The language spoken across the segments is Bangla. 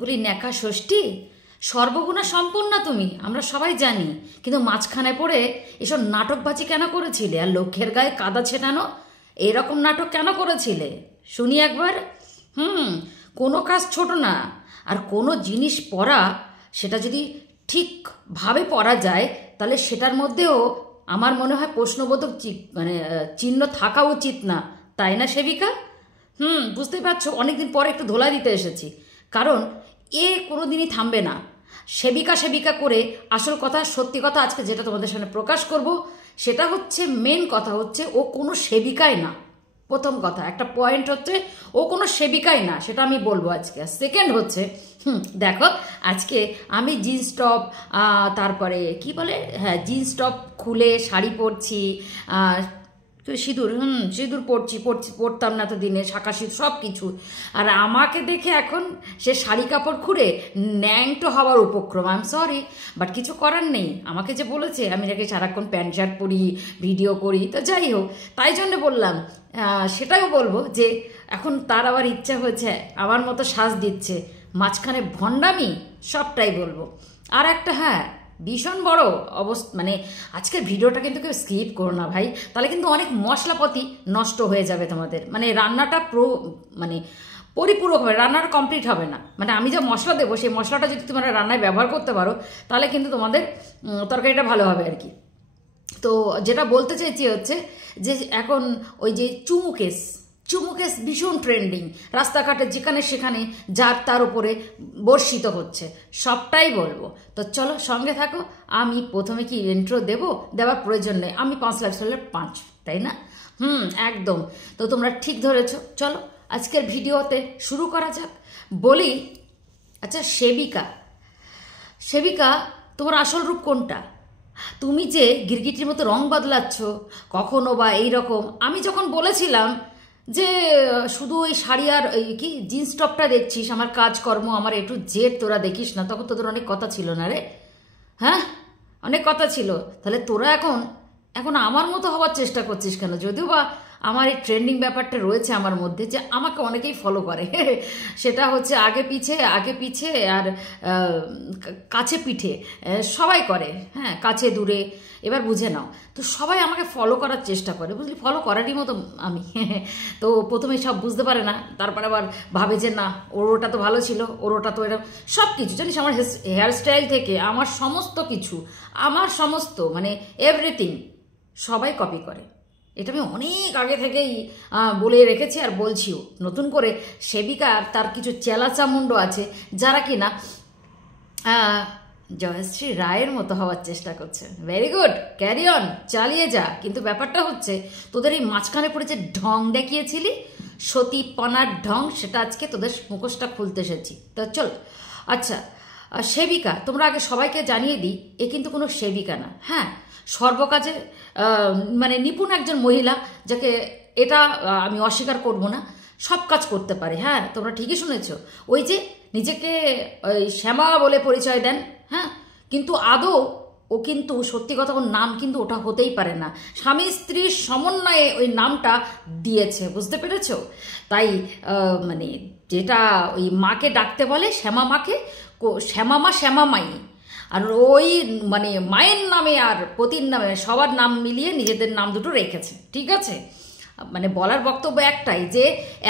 বলি ন্যাকা ষষ্ঠী, সর্বগুণা সম্পূর্ণ তুমি, আমরা সবাই জানি, কিন্তু মাঝখানে পড়ে এসব নাটকবাজি কেন করেছিলে? আর লক্ষ্যের গায়ে কাদা ছেটানো এরকম নাটক কেন করেছিলে শুনি একবার। কোনো কাজ ছোট না, আর কোনো জিনিস পড়া সেটা যদি ঠিকভাবে পড়া যায় তাহলে সেটার মধ্যেও আমার মনে হয় প্রশ্নবোধক চিহ্ন থাকা উচিত না, তাই না সেবিকা? বুঝতেই পারছো, অনেকদিন পরে একটু ধোলা দিতে এসেছি, কারণ এ কোনো দিনই থামবে না। সেবিকা সেবিকা করে আসল কথা, সত্যি কথা আজকে যেটা তোমাদের সামনে প্রকাশ করব সেটা হচ্ছে, মেন কথা হচ্ছে ও কোনো সেবিকাই না। প্রথম কথা, একটা পয়েন্ট হচ্ছে ও কোনো সেবিকাই না, সেটা আমি বলবো আজকে। সেকেন্ড হচ্ছে, দেখো আজকে আমি জিন্স টপ, তারপরে কি বলে, হ্যাঁ জিন্স টপ খুলে শাড়ি পরছি, সিঁদুর সিঁদুর পরতাম না তো দিনে, শাঁখা সিঁদুর সব কিছু, আর আমাকে দেখে এখন সে শাড়ি কাপড় খুঁড়ে ন্যাংটো হওয়ার উপক্রম। আই এম সরি, বাট কিছু করার নেই। আমাকে যে বলেছে আমি নাকি সারাক্ষণ প্যান্ট শার্ট পরি, ভিডিও করি, তো যাই হোক, তাই জন্য বললাম, সেটাও বলবো যে এখন তার আবার ইচ্ছা হয়েছে আমার মতো সাজ দিচ্ছে, মাঝখানে ভণ্ডামি, সবটাই বলবো। আর একটা, হ্যাঁ ভীষণ বড় অবস্থা, মানে আজকের ভিডিওটা কিন্তু কেউ স্কিপ করো না ভাই, তাহলে কিন্তু অনেক মশলাপাতি নষ্ট হয়ে যাবে তোমাদের, মানে রান্নাটা পরিপূরক হবে, রান্নাটা কমপ্লিট হবে না। মানে আমি যে মশলা দেবো সেই মশলাটা যদি তোমরা রান্নায় ব্যবহার করতে পারো তাহলে কিন্তু তোমাদের তরকারিটা ভালো হবে আর কি। তো যেটা বলতে চাইছি হচ্ছে যে এখন ওই যে চুমু কেস ভীষণ ট্রেন্ডিং, রাস্তাঘাটে যেখানে সেখানে যার তার উপরে বর্ষিত হচ্ছে, সবটাই বলবো। তো চলো সঙ্গে থাকো। আমি প্রথমে কি ইন্ট্রো দেওয়ার প্রয়োজন নেই, আমি 5 লাখ সালের 5, তাই না? একদম। তো তোমরা ঠিক ধরেছ, চলো আজকের ভিডিওতে শুরু করা যাক। বলি, আচ্ছা সেবিকা তোমার আসল রূপ কোনটা? তুমি যে গিরগিটির মতো রং বদলাচ্ছ কখনো বা এইরকম, আমি যখন বলেছিলাম যে শুধু ওই শাড়ি আর ওই কি জিন্স টপটা দেখছিস, আমার কাজকর্ম আমার একটু জেড তোরা দেখিস না, তখন তোদের অনেক কথা ছিল না রে? হ্যাঁ, অনেক কথা ছিল। তাহলে তোরা এখন আমার মতো হওয়ার চেষ্টা করছিস কেন? যদিও বা আমার এই ট্রেন্ডিং ব্যাপারটা রয়েছে আমার মধ্যে, যে আমাকে অনেকেই ফলো করে, সেটা হচ্ছে আগে পিছে আর কাছে পিঠে সবাই করে, হ্যাঁ কাছে দূরে, এবার বুঝে নাও। তো সবাই আমাকে ফলো করার চেষ্টা করে, বুঝলি, ফলো করারই মতো আমি। তো প্রথমে সব বুঝতে পারে না, তারপরে আবার ভাবে যে না ওর ওটা তো ভালো ছিল, ওর ওটা তো এরকম, সব কিছু জানিস, আমার হেয়ারস্টাইল থেকে আমার সমস্ত কিছু, আমার সমস্ত মানে এভরিথিং সবাই কপি করে। এটা আমি অনেক আগে থেকেই বলে রেখেছি আর বলছিও। নতুন করে সেবিকার তার কিছু চেলাচামুন্ড আছে যারা কিনা জয়শ্রী রায়ের মতো হওয়ার চেষ্টা করছে। ভেরি গুড, ক্যারি অন, চালিয়ে যা। কিন্তু ব্যাপারটা হচ্ছে তোদের এই মাঝখানে পড়ে যে ঢং দেখিয়েছিলি, সতীপনার ঢং, সেটা আজকে তোদের মুখোশটা খুলতে এসেছি। তো চল, আচ্ছা সেবিকা, তোমরা আগে সবাইকে জানিয়ে দিই, এ কিন্তু কোনো সেবিকা না, হ্যাঁ সর্বকাজে মানে নিপুণ একজন মহিলা, যাকে এটা আমি অস্বীকার করব না, সব কাজ করতে পারে। হ্যাঁ তোমরা ঠিকই শুনেছ, ওই যে নিজেকে ওই শ্যামা বলে পরিচয় দেন, হ্যাঁ কিন্তু আদৌ ও কিন্তু সত্যি কথা, ওর নাম কিন্তু ওটা হতেই পারে না, স্বামী স্ত্রীর সমন্বয়ে ওই নামটা দিয়েছে, বুঝতে পেরেছ? তাই মানে যেটা ওই মাকে ডাকতে বলে শ্যামা মাকে, শ্যামামাই, আর ওই মানে মায়ের নামে আর পতির নামে সবার নাম মিলিয়ে নিজেদের নাম দুটো রেখেছে, ঠিক আছে? মানে বলার বক্তব্য একটাই, যে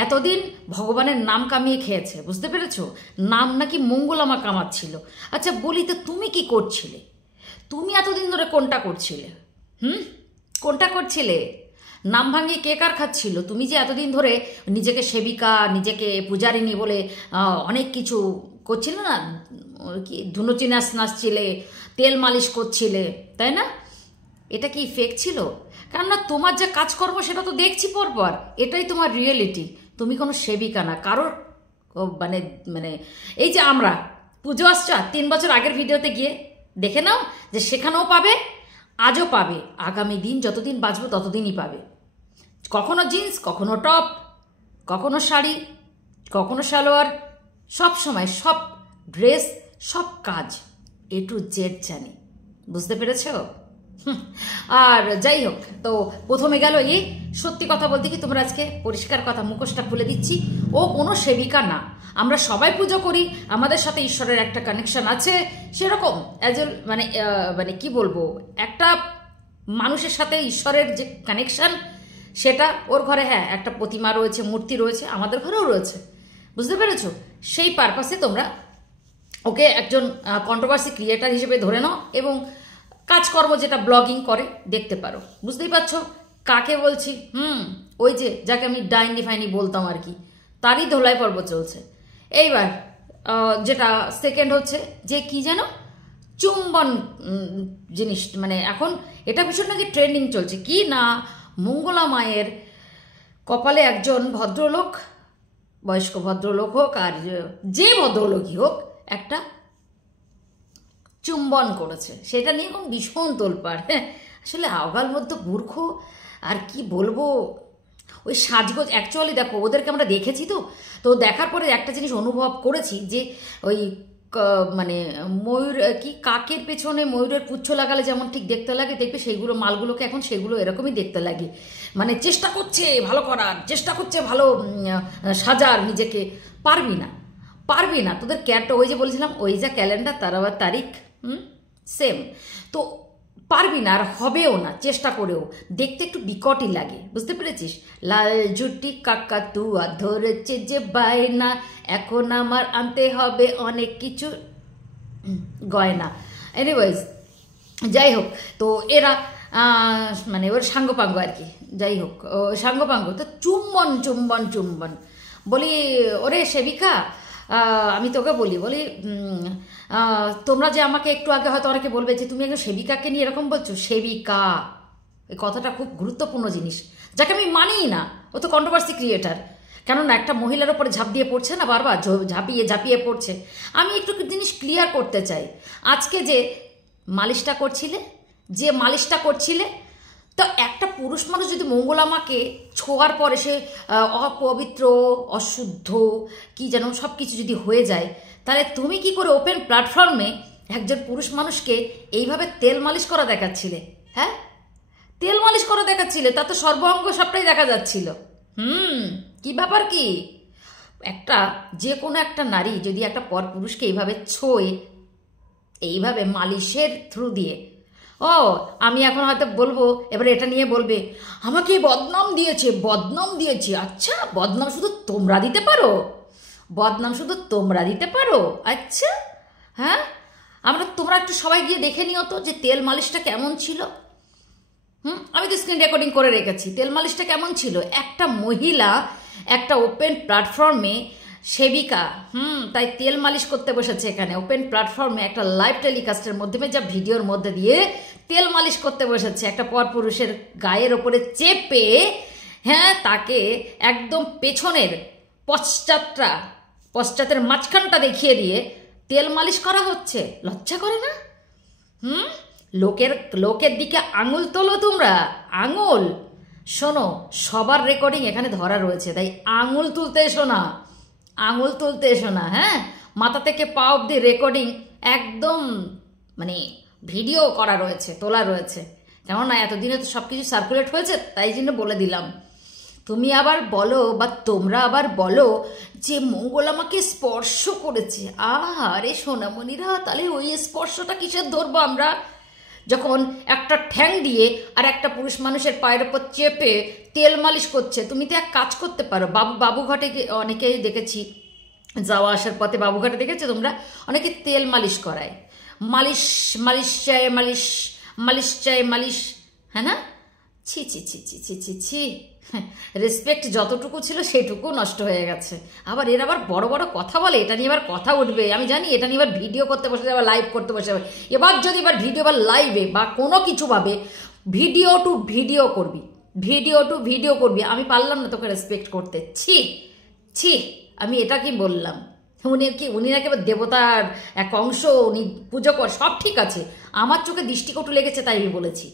এতদিন ভগবানের নাম কামিয়ে খেয়েছে, বুঝতে পেরেছো? নাম নাকি মঙ্গলামা কামাচ্ছিল। আচ্ছা বলি তো, তুমি কি করছিলে? তুমি এতদিন ধরে কোনটা করছিলে? কোনটা করছিলে? নাম ভাঙিয়ে কে কার খাচ্ছিল? তুমি যে এতদিন ধরে নিজেকে সেবিকা, নিজেকে পূজারিনী বলে অনেক কিছু করছিলে না, কি ধুনুচি নাচছিলে, তেল মালিশ করছিলে, তাই না? এটা কি ফেক ছিল? কেননা তোমার যে কাজকর্ম সেটা তো দেখছি পরপর, এটাই তোমার রিয়েলিটি। তুমি কোনো সেবিকা না কারোর, মানে মানে এই যে আমরা পুজো আসছে 3 বছর আগের ভিডিওতে গিয়ে দেখে নাও, যে সেখানেও পাবে, আজও পাবে, আগামী দিন যতদিন বাঁচবো ততদিনই পাবে। কখনো জিন্স, কখনো টপ, কখনো শাড়ি, কখনো সালোয়ার, সব সময় সব ড্রেস, সব কাজ A to Z জানি, বুঝতে পেরেছ? আর যাই হোক, তো প্রথমে গেল সত্যি কথা বলতে কি, তোমরা আজকে পরিষ্কার কথা মুখোশটা খুলে দিচ্ছি, ও কোনো সেবিকা না। আমরা সবাই পুজো করি, আমাদের সাথে ঈশ্বরের একটা কানেকশন আছে, সেরকম মানে কি বলবো, একটা মানুষের সাথে ঈশ্বরের যে কানেকশন, সেটা ওর ঘরে হ্যাঁ একটা প্রতিমা রয়েছে, মূর্তি রয়েছে, আমাদের ঘরেও রয়েছে, বুঝতে পেরেছো? সেই পারপাসে তোমরা ওকে একজন কন্ট্রোভার্সি ক্রিয়েটার হিসেবে ধরে নাও এবং কাজকর্ম যেটা ব্লগিং করে দেখতে পারো। বুঝতেই পারছো কাকে বলছি? ওই যে যাকে আমি ডাইনি ফাইনি বলতাম আর কি, তারই ধোলাই পর্ব চলছে। এইবার যেটা সেকেন্ড হচ্ছে যে কি যেন চুম্বন জিনিস, মানে এখন এটা ভীষণ নাকি ট্রেন্ডিং চলছে, কি না মঙ্গলা মায়ের কপালে একজন ভদ্রলোক, বয়স্ক ভদ্রলোক হোক আর যে ভদ্রলোকই হোক, একটা চুম্বন করেছে, সেটা নিয়ে এখন ভীষণ তোলপাড়। হ্যাঁ, আসলে আগাল মধ্যে মূর্খ আর কি বলবো। ওই সাজগোজ অ্যাকচুয়ালি দেখো, ওদেরকে আমরা দেখেছি, তো দেখার পরে একটা জিনিস অনুভব করেছি যে ওই মানে ময়ূর কি কাকের পেছনে ময়ূরের পুচ্ছ লাগালে যেমন ঠিক দেখতে লাগে, দেখবে সেইগুলো মালগুলোকে এখন সেগুলো এরকমই দেখতে লাগে, মানে চেষ্টা করছে ভালো করার, চেষ্টা করছে ভালো সাজার নিজেকে, পারবি না তোদের ক্যারটা, ওই যে বলছিলাম ওই যা ক্যালেন্ডার তার আবার তারিখ সেম, তো পারবি না আর হবেও না, চেষ্টা করেও দেখতে একটু বিকটই লাগে, বুঝতে পেরেছিস? লাল জুটি কাকা তুয়া ধরেছে যে বায়না, এখন আমার আনতে হবে অনেক কিছু গয়না। এনিওয়েজ যাই হোক, তো এরা মানে ওর সাঙ্গপাঙ্গ আর কি, যাই হোক সাঙ্গপাঙ্গ, তো চুম্বন বলি, ওরে সেবিকা, আমি তোকে বলি তোমরা যে আমাকে একটু আগে হয়তো অনেকে বলবে যে তুমি একজন সেবিকাকে নিয়ে এরকম বলছো, সেবিকা এই কথাটা খুব গুরুত্বপূর্ণ জিনিস, যাকে আমি মানিই না। ও তো কন্ট্রোভার্সি ক্রিয়েটার, কেননা একটা মহিলার ওপরে ঝাঁপ দিয়ে পড়ছে না, বারবার ঝাঁপিয়ে পড়ছে। আমি একটু জিনিস ক্লিয়ার করতে চাই, আজকে যে মালিশটা করছিলে, তো একটা পুরুষ মানুষ যদি মঙ্গলামাকে ছোঁয়ার পরে সে অপবিত্র, অশুদ্ধ, কি যেন সব কিছু যদি হয়ে যায়, তাহলে তুমি কি করে ওপেন প্ল্যাটফর্মে একজন পুরুষ মানুষকে এইভাবে তেল মালিশ করা দেখাচ্ছিলে? হ্যাঁ, তেল মালিশ করা দেখাচ্ছিলে, তা তো সর্বাঙ্গ সবটাই দেখা যাচ্ছিল। কি ব্যাপার কি? যে কোনো একটা নারী যদি একটা পর পুরুষকে এইভাবে ছোঁয়ে, এইভাবে মালিশের থ্রু দিয়ে, আমি এখন হয়তো বলবো, এবারে এটা নিয়ে বলবে আমাকে বদনাম দিয়েছে। আচ্ছা, বদনাম শুধু তোমরা দিতে পারো? আচ্ছা, হ্যাঁ, তোমরা একটু সবাই গিয়ে দেখে নিও তো যে তেল মালিশটা কেমন ছিল। আমি তো স্ক্রিন রেকর্ডিং করে রেখেছি, তেল মালিশটা কেমন ছিল। একটা মহিলা একটা ওপেন প্ল্যাটফর্মে সেবিকা, তাই তেল মালিশ করতে বসেছে এখানে ওপেন প্ল্যাটফর্মে, একটা লাইভ টেলিকাস্টের মাধ্যমে, যা ভিডিওর মধ্যে দিয়ে তেল মালিশ করতে বসেছে একটা পরপুরুষের গায়ের ওপরে চেপে, হ্যাঁ, তাকে একদম পেছনের পশ্চাতের মাঝখানটা দেখিয়ে দিয়ে তেল মালিশ করা হচ্ছে। লজ্জা করে না? লোকের দিকে আঙুল তোলো তোমরা, আঙুল। শোনো, সবার রেকর্ডিং এখানে ধরা রয়েছে, তাই আঙুল তুলতে এসো না। হ্যাঁ, মাথা থেকে পা অব্দি রেকর্ডিং একদম মানে ভিডিও করা রয়েছে, তোলা রয়েছে, কেননা এতদিনে তো সব কিছু সার্কুলেট হয়েছে, তাই জন্য বলে দিলাম। তুমি আবার বলো বা তোমরা আবার বলো যে মঙ্গল আমাকে স্পর্শ করেছে। আরে সোনামণিরা, তাহলে ওই স্পর্শটা কিসের ধরবো আমরা? যখন একটা ঠ্যাং দিয়ে আর একটা পুরুষ মানুষের পায়ের ওপর চেপে তেল মালিশ করছে, তুমি তো এক কাজ করতে পারো। বাবুঘাটে অনেকেই দেখেছি, যাওয়া আসার পথে বাবুঘাটে দেখেছো তোমরা, অনেকে তেল মালিশ করায়, মালিশ চাই, হ্যাঁ না? ছি, রেসপেক্ট যতটুকু ছিল সেটুকু নষ্ট হয়ে গেছে। এর আবার বড় বড় কথা বলে, এটা নিয়ে এবার কথা উঠবে, আমি জানি। এটা নিয়ে এবার ভিডিও করতে বসে যাবে, লাইভ করতে বসে যাবে। এবার যদি ভিডিও বা লাইভে বা কোনো কিছু ভাবে ভিডিও টু ভিডিও করবি, আমি পারলাম না তোকে রেসপেক্ট করতে। ছি, আমি এটা কি বললাম? উনি নাকি দেবতার এক অংশ, উনি পুজো কর, সব ঠিক আছে, আমার চোখে দৃষ্টিকটু লেগেছে তাই আমি বলেছি।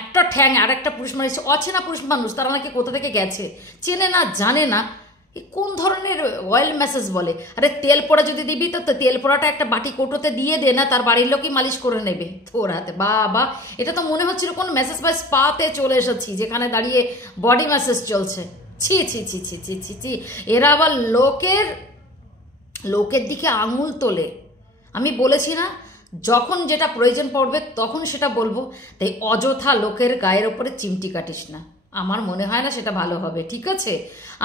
একটা ঠ্যাং আর একটা পুরুষ মানুষ, অচেনা পুরুষ মানুষ, তারা নাকি কোথা থেকে গেছে, চেনে না জানে না, কোন ধরনের অয়েল ম্যাসেজ বলে? আরে তেল পোড়া যদি দিবি তো তেল পোড়াটা একটা বাটি কৌটোতে দিয়ে দে না, তার বাড়ির লোকই মালিশ করে নেবে তোর হাতে। বাবা, এটা তো মনে হচ্ছিল কোন ম্যাসেজ বা স্পাতে চলে এসেছি যেখানে দাঁড়িয়ে বডি ম্যাসেজ চলছে। ছি ছি ছি ছি ছি ছি ছি, এরা আবার লোকের দিকে আঙুল তোলে। আমি বলেছি না, যখন যেটা প্রয়োজন পড়বে তখন সেটা বলবো, তাই অযথা লোকের গায়ের ওপরে চিমটি কাটিস না। আমার মনে হয় না সেটা ভালো হবে, ঠিক আছে?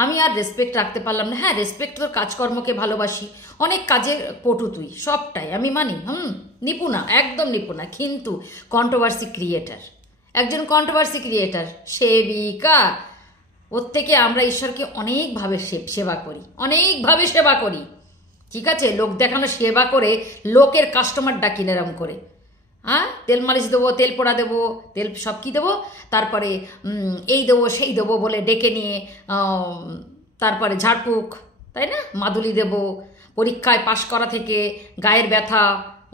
আমি আর রেসপেক্ট রাখতে পারলাম না। হ্যাঁ, রেসপেক্ট তোর কাজকর্মকে ভালোবাসি, অনেক কাজের পটু তুই, সবটাই আমি মানি, নিপুণা, একদম নিপুণা, কিন্তু কন্ট্রোভার্সি ক্রিয়েটার, একজন কন্ট্রোভার্সি ক্রিয়েটার, সেবিকা। ওর থেকে আমরা ঈশ্বরকে অনেকভাবে সেবা করি, অনেকভাবে সেবা করি, ঠিক আছে? লোক দেখানো সেবা করে লোকের কাস্টমার ডাকি এরম করে। হ্যাঁ, তেল মালিশ দেবো, তেল পোড়া দেবো, তেল সব কী দেবো, তারপরে এই দেবো সেই দেবো বলে ডেকে নিয়ে তারপরে ঝাড়ফুঁক, তাই না, মাদুলি দেবো, পরীক্ষায় পাশ করা থেকে গায়ের ব্যথা,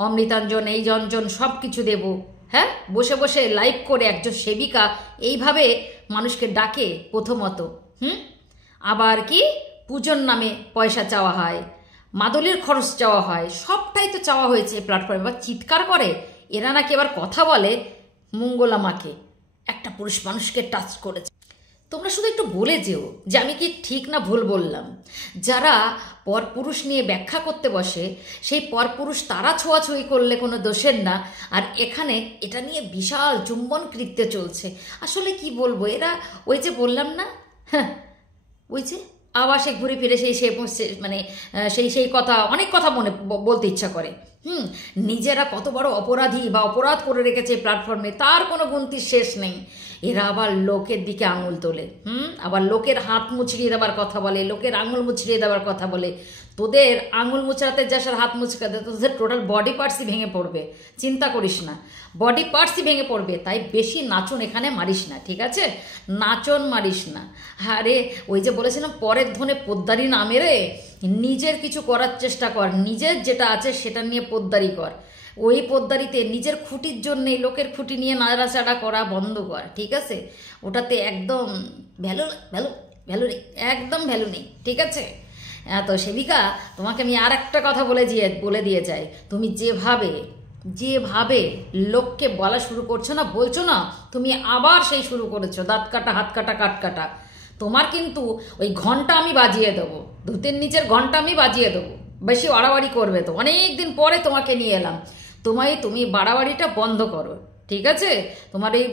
অমৃতাঞ্জন, এই জঞ্জন সব কিছু দেবো। হ্যাঁ, বসে বসে লাইভ করে একজন সেবিকা এইভাবে মানুষকে ডাকে প্রথমত। আবার কি পুজোর নামে পয়সা চাওয়া হয়, মাদুলির খরচ চাওয়া হয়, সবটাই তো চাওয়া হয়েছে প্ল্যাটফর্মে। এবার চিৎকার করে এরা নাকি এবার কথা বলে মঙ্গলা মাকে একটা পুরুষ মানুষকে টাচ করেছে। তোমরা শুধু একটু বলে যেও যে আমি কি ঠিক না ভুল বললাম। যারা পরপুরুষ নিয়ে ব্যাখ্যা করতে বসে, সেই পরপুরুষ তারা ছোঁয়াছুঁয়ি করলে কোনো দোষের না, আর এখানে এটা নিয়ে বিশাল চুম্বন কৃত্য চলছে। আসলে কি বলবো, এরা ওই যে বললাম না, হ্যাঁ, ওই যে আবার সে ঘুরে ফিরে মানে সেই কথা, অনেক কথা মনে বলতে ইচ্ছা করে। নিজেরা কত বড় অপরাধী বা অপরাধ করে রেখেছে প্ল্যাটফর্মে, তার কোনো গুনতির শেষ নেই। এরা আবার লোকের দিকে আঙুল তোলে, আবার লোকের হাত মুচড়িয়ে দেওয়ার কথা বলে, লোকের আঙুল মুচড়িয়ে দেওয়ার কথা বলে। তোদের আঙুল মুচড়াতে যাস আর হাত মুচড়াতে, তোদের টোটাল বডি পার্টসই ভেঙে পড়বে, চিন্তা করিস না, বডি পার্টসই ভেঙে পড়বে। তাই বেশি নাচন এখানে মারিস না, ঠিক আছে? নাচন মারিস না। আরে ওই যে বলেছিলাম, পরের ধনে পোদ্দারি না মেরে নিজের কিছু করার চেষ্টা কর, নিজের যেটা আছে সেটা নিয়ে পোদ্দারি কর। ওই পোদ্দারিতে নিজের খুঁটির জন্যে লোকের খুঁটি নিয়ে নাড়াচাড়া করা বন্ধ কর, ঠিক আছে? ওটাতে একদম ভ্যালু ভ্যালু ভ্যালু নেই, একদম ভ্যালু নেই, ঠিক আছে? তো সেবিকা, তোমাকে আমি আর একটা কথা বলে দিয়ে যাই, তুমি যেভাবে লোককে বলা শুরু করছো না, বলছো না, তুমি আবার সেই শুরু করেছো দাঁত কাটা, হাত কাটা, কাট কাটা। তোমার কিন্তু ওই ঘন্টা আমি বাজিয়ে দেবো, ধুতির নিচের ঘন্টা আমি বাজিয়ে দেবো। বেশি বাড়াবাড়ি করবে তো, অনেক দিন পরে তোমাকে নিয়ে এলাম, তুমি বাড়াবাড়িটা বন্ধ করো, ঠিক আছে? তোমার এই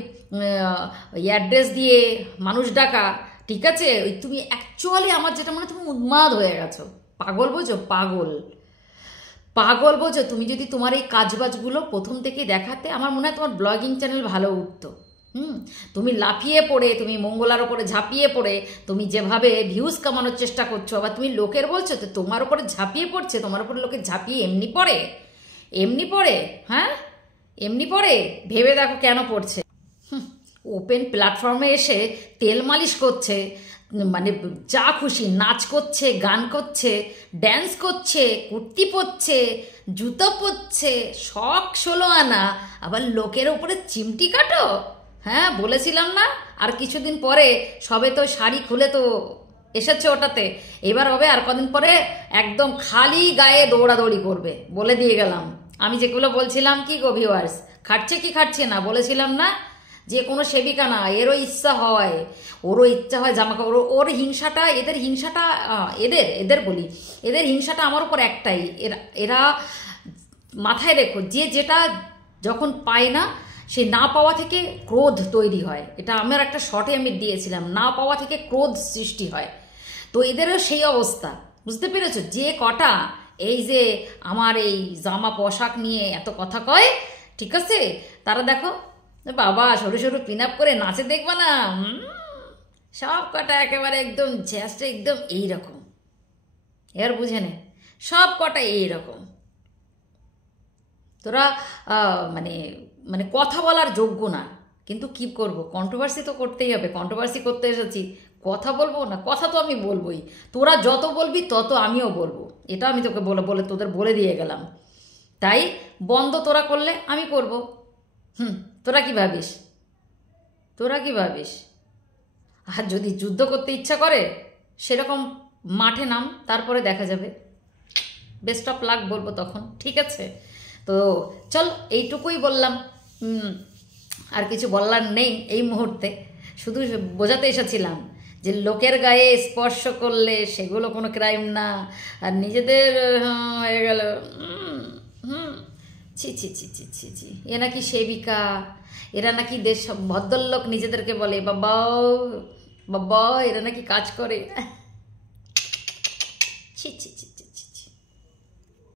অ্যাড্রেস দিয়ে মানুষ ডাকা, ঠিক আছে? ওই তুমি অ্যাকচুয়ালি আমার যেটা মনে হয় তুমি উন্মাদ হয়ে গেছো, পাগল বোঝো, পাগল বোঝো। তুমি যদি তোমার এই কাজবাজগুলো প্রথম থেকে দেখাতে, আমার মনে হয় তোমার ব্লগিং চ্যানেল ভালো উঠতো। তুমি লাফিয়ে পড়ে, তুমি মঙ্গলার ওপরে ঝাঁপিয়ে পড়ে, তুমি যেভাবে ভিউজ কামানোর চেষ্টা করছো, আবার তুমি লোকের বলছো তো তোমার ওপরে ঝাঁপিয়ে পড়ছে, তোমার ওপরে লোকে ঝাঁপিয়ে এমনি পড়ে, হ্যাঁ, এমনি পড়ে, ভেবে দেখো কেন পড়ছে। ওপেন প্ল্যাটফর্মে এসে তেল মালিশ করছে, মানে যা খুশি নাচ করছে, গান করছে, ড্যান্স করছে, কুর্তি পরছে, জুতো পরছে, শখ 16 আনা, আবার লোকের ওপরে চিমটি কাটো। হ্যাঁ, বলেছিলাম না, আর কিছুদিন পরে সবে তো শাড়ি খুলে তো এসেছে ওটাতে, এবার হবে আর কদিন পরে একদম খালি গায়ে দৌড়াদৌড়ি করবে, বলে দিয়ে গেলাম। আমি যেগুলো বলছিলাম, কি গো ভিউয়ার্স, খাটছে কি খাটছে না বলেছিলাম না? যে কোনো সেবিকা না, ওরও ইচ্ছা হয় জামা কাপড়, ওর হিংসাটা, এদের হিংসাটা আমার উপর একটাই, এরা মাথায় রেখো, যেটা যখন পায় না, সে না পাওয়া থেকে ক্রোধ তৈরি হয়। এটা আমার একটা শর্টে আমি দিয়েছিলাম, না পাওয়া থেকে ক্রোধ সৃষ্টি হয়। তো এদেরও সেই অবস্থা, বুঝতে পেরেছো? যে কটা এই যে আমার এই জামা পোশাক নিয়ে এত কথা কয়, ঠিক আছে, তারা দেখো বাবা সরু সরু পিন আপ করে নাচে, দেখবা না, সব কটা একেবারে একদম জ্যাস্ট, একদম এইরকম। এবার বুঝে নে, সব কটা এইরকম। তোরা মানে মানে কথা বলার যোগ্য না, কিন্তু কি করব, কন্ট্রোভার্সি তো করতেই হবে, কন্ট্রোভার্সি করতে এসেছি, কথা বলবো না? কথা তো আমি বলবোই, তোরা যত বলবি তত আমিও বলবো, এটা আমি তোকে তোদের বলে দিয়ে গেলাম। তাই বন্ধ তোরা করলে আমি করব। তোরা কি ভাবিস? আর যদি যুদ্ধ করতে ইচ্ছা করে, সেরকম মাঠে নাম, তারপরে দেখা যাবে। বেস্ট অফ লাক বলবো তখন, ঠিক আছে? তো চল, এইটুকুই বললাম, আর কিছু বলার নেই এই মুহূর্তে। শুধু বোঝাতে এসেছিলাম যে লোকের গায়ে স্পর্শ করলে সেগুলো কোনো ক্রাইম না, আর নিজেদের হয়ে গেল। ছি ছি ছি ছি ছি ছি, এ নাকি সেবিকা, এরা নাকি দেশ ভদ্রলোক নিজেদেরকে বলে, বাবা বাবা এরা নাকি কাজ করে। ছি ছি ছি।